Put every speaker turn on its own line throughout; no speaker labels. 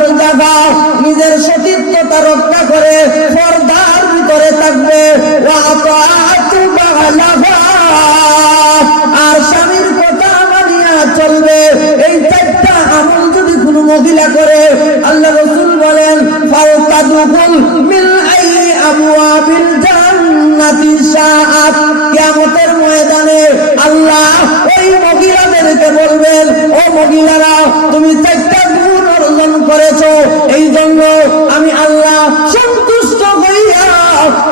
আহসানাতু ফারজাহা নিজের সতীত্বতা রক্ষা করে পর্দার ভিতরে থাকবে। আর স্বামীর কথা মানিয়া চলবে। এই চারটা আমল যদি কোনো মহিলা করে, আল্লাহ রসুল বলেন কিয়ামতের ময়দানে আল্লাহ ওই মহিলাদেরকে বলবেন, ও মহিলারা, তুমি চারটা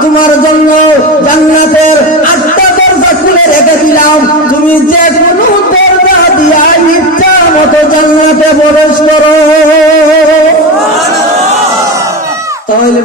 তোমার জন্য জান্নাতের আটটা দরজা খুলে রেখে দিলাম। তুমি যে কোনো দরজা দিয়া ইচ্ছা মতো জান্নাতে প্রবেশ করো। তাহলে